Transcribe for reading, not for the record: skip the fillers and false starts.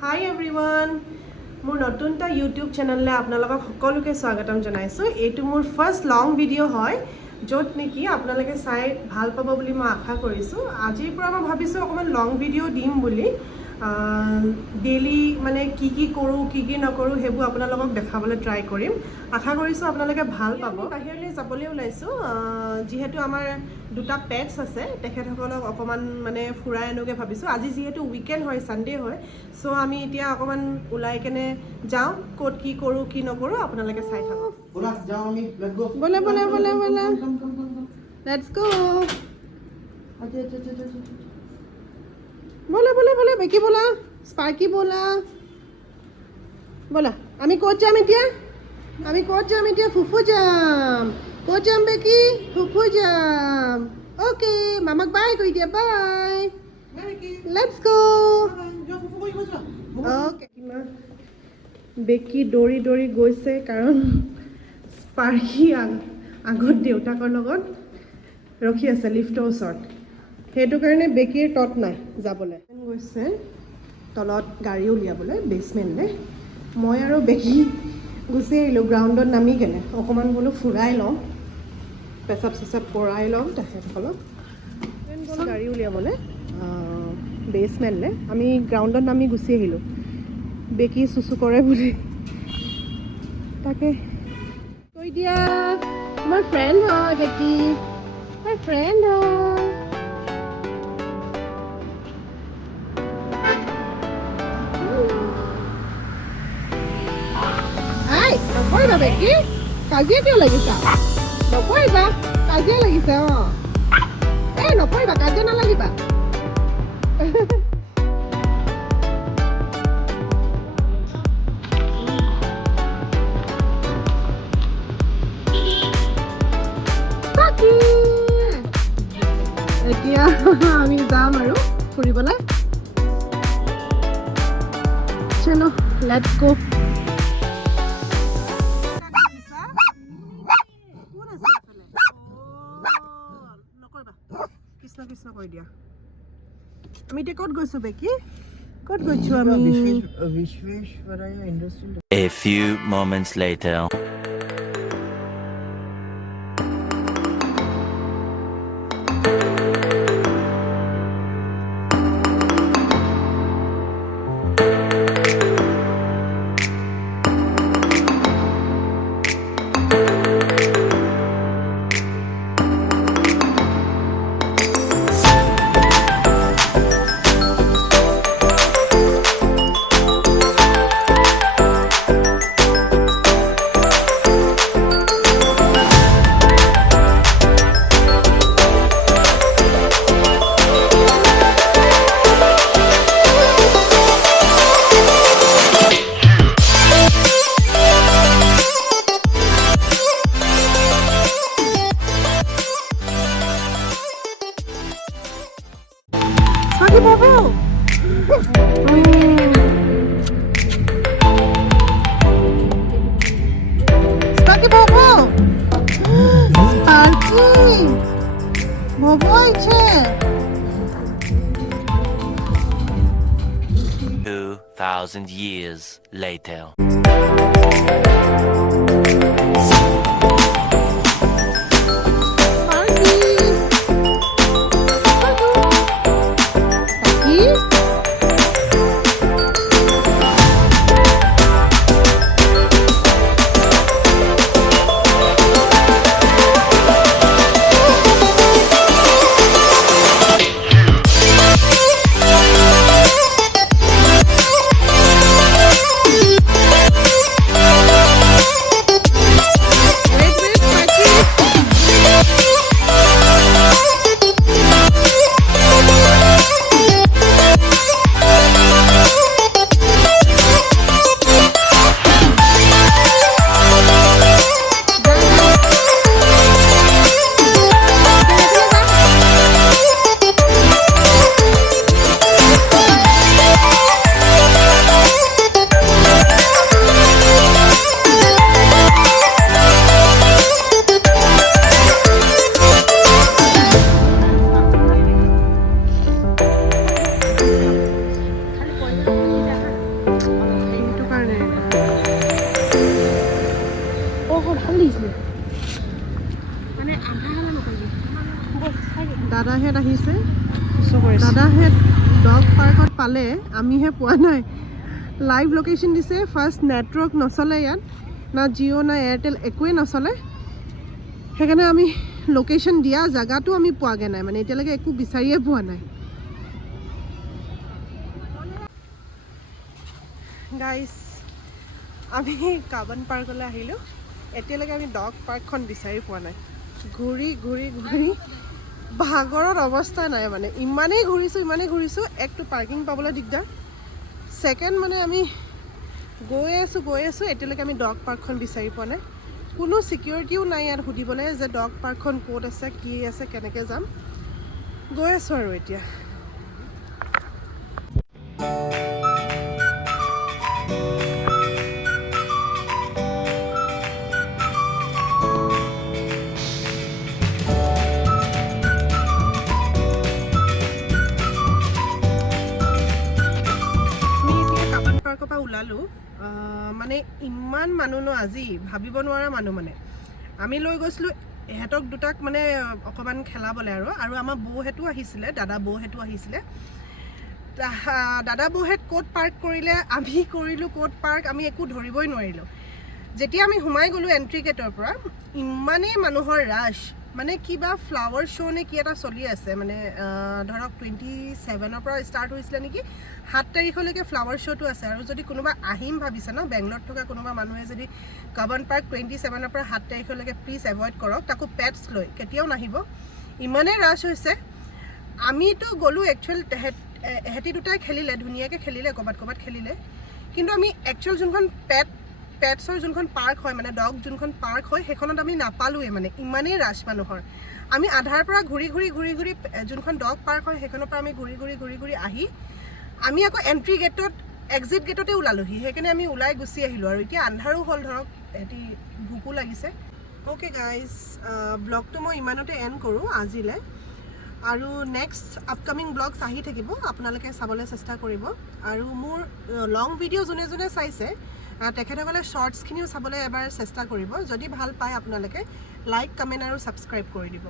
Hi everyone, মোৰ নতুন এটা ইউটিউব চেনেললৈ আপোনালোকক সকলোকে স্বাগতম জনাইছো। এইটো মোৰ ফাৰ্স্ট লং ভিডিঅ' হয় য'ত নেকি আপোনালোকে চাই ভাল পাব বুলি মই আশা কৰিছো। আজিৰ পৰা মই ভাবিছো অকমান লং ভিডিঅ' দিম বুলি, ডেইলি মানে কি কৰোঁ কি নকৰোঁ সেইবোৰ আপোনালোকক দেখাবলৈ ট্ৰাই কৰিম। আশা কৰিছো আপোনালোকে ভাল পাব। বাহিৰলৈ যাবলৈ ওলাইছো, যিহেতু আমাৰ দুটা পেটছ আছে, তেখেতসকলক অকমান মানে ফুৰাই আনোগে ভাবিছো। আজি যিহেতু উইকেণ্ড হয়, সানডে হয়, সো আমি এতিয়া অকমান ওলাই কেনে যাওঁ। ক'ত কি কৰোঁ কি নকৰোঁ আপোনালোকে চাই থাকক। बोला जाओ मम्मी लेट्स गो बोला लेट्स गो। बोला बेकी बोला, स्पार्की बोला। बोला আমি ক'ত যাম এতিয়া? আমি ক'ত যাম এতিয়া? ফুফু যাম। ক'ত যাম বেকি? ফুফু যাম। ওকে, মামাক বাই কৈ দিয়া, বাই। Let's go. ওকে। বেকি দৌৰি গৈছে কাৰণ স্পাৰ্কি আগত দেউতাকৰ লগত ৰখি আছে লিফ্টৰ ওচৰত। সেইটো কাৰণে বেকিৰ তত নাই যাবলৈ। গৈছে তলত গাড়ী উলিয়াবলৈ বেছমেণ্টলৈ। মই আৰু বেকি গুচি আহিলোঁ গ্ৰাউণ্ডত নামি কেনে অকণমান বোলো ফুৰাই লওঁ, পেচাব চেচাব কৰাই লওঁ তেখেতসকলক। গাড়ী উলিয়াবলৈ বেছমেণ্টলৈ আমি গ্ৰাউণ্ডত নামি গুচি আহিলোঁ। বেকি চুচু কৰে বুলি তাকে কৈ দিয়া। মোৰ ফ্ৰেণ্ড হয় বেকি, মোৰ ফ্ৰেণ্ড হয়। নপৰিবা বেকি, কাজিয়া কিয় লাগিছা? নপৰিবা, কাজিয়া লাগিছে। এই নপৰিবা, কাজিয়া নালাগিবা। এতিয়া আমি যাম আৰু ফুৰিবলৈ। চলো লেটস গো। কৃষ্ণ কৈ দিয়া। আমি এতিয়া ক'ত গৈছো বেকি? ক'ত গৈছো আমি? Visvesvaraya industrial. A few moments later. Sparky Bobo! Sparky Bobo! Sparky! Bobo আছে। 2,000 years later. দাদাহেঁত আহিছে দাদাহেঁত ডগ পাৰ্কত পালে আমিহে পোৱা নাই লাইভ লোকেশ্যন দিছে ফাৰ্ষ্ট নেটৱৰ্ক নচলে ইয়াত না জিঅ' না এয়াৰটেল একোৱেই নচলে সেইকাৰণে আমি লোকেশ্যন দিয়া জেগাটো আমি পোৱাগৈ নাই মানে এতিয়ালৈকে একো বিচাৰিয়ে পোৱা নাই গাইজ আমি কাবন পাৰ্কলৈ আহিলোঁ এতিয়ালৈকে আমি ডগ পাৰ্কখন বিচাৰি পোৱা নাই ঘূৰি ঘূৰি ঘূৰি ভাগৰত অৱস্থা নাই মানে ইমানেই ঘূৰিছোঁ একটো পাৰ্কিং পাবলৈ দিগদাৰ ছেকেণ্ড মানে আমি গৈ আছোঁ এতিয়ালৈকে আমি ডগ পাৰ্কখন বিচাৰি পোৱা নাই কোনো ছিকিউৰিটিও নাই ইয়াত সুধিবলৈ যে ডগ পাৰ্কখন ক'ত আছে কি আছে কেনেকৈ যাম গৈ আছোঁ আৰু এতিয়া ওলালোঁ মানে ইমান মানুহ ন আজি ভাবিব নোৱাৰা মানুহ মানে আমি লৈ গৈছিলোঁ এহেঁতক দুটাক মানে অকণমান খেলাবলৈ আৰু আমাৰ বৌহেঁতো আহিছিলে দাদা বৌহেঁতো আহিছিলে দাদা বৌহেঁত ক'ত পাৰ্ক কৰিলে আমি কৰিলোঁ ক'ত পাৰ্ক আমি একো ধৰিবই নোৱাৰিলোঁ যেতিয়া আমি সোমাই গ'লোঁ এণ্ট্ৰি গেটৰ পৰা ইমানেই মানুহৰ ৰাছ মানে কিবা ফ্লাৱাৰ শ্ব' নে কি এটা চলি আছে মানে ধৰক 27ৰ পৰা ষ্টাৰ্ট হৈছিলে নেকি 7 তাৰিখলৈকে ফ্লাৱাৰ শ্ব'টো আছে আৰু যদি কোনোবা আহিম ভাবিছে ন বেংগলত থকা কোনোবা মানুহে যদি কাবন পাৰ্ক 27ৰ পৰা 7 তাৰিখলৈকে প্লিজ এভইড কৰক তাকো পেটছ লৈ কেতিয়াও নাহিব ইমানেই ৰাছ হৈছে আমিতো গ'লোঁ একচুৱেল এহেঁতি দুটাই খেলিলে ধুনীয়াকৈ খেলিলে ক'ৰবাত খেলিলে কিন্তু আমি একচুৱেল যোনখন পেটছৰ যোনখন পাৰ্ক হয় মানে ডগ যোনখন পাৰ্ক হয় সেইখনত আমি নাপালোঁৱে মানে ইমানেই ৰাছ মানুহৰ আমি আধাৰ পৰা ঘূৰি যোনখন ডগ পাৰ্ক হয় সেইখনৰ পৰা আমি ঘূৰি আহি আমি আকৌ এণ্ট্ৰি গেটত এক্সিট গেটতে ওলালোহি সেইকাৰণে আমি ওলাই গুচি আহিলোঁ আৰু এতিয়া আন্ধাৰো হ'ল ধৰক এটি ভোকো লাগিছে অ'কে গাইজ ব্লগটো মই ইমানতে এণ্ড কৰোঁ আজিলৈ আৰু নেক্সট আপকামিং ব্লগছ আহি থাকিব আপোনালোকে চাবলৈ চেষ্টা কৰিব আৰু মোৰ লং ভিডিঅ' যোনে চাইছে তেখেতসকলে শ্বৰ্টছখিনিও চাবলৈ এবাৰ চেষ্টা কৰিব যদি ভাল পায় আপোনালোকে লাইক কমেণ্ট আৰু ছাবস্ক্ৰাইব কৰি দিব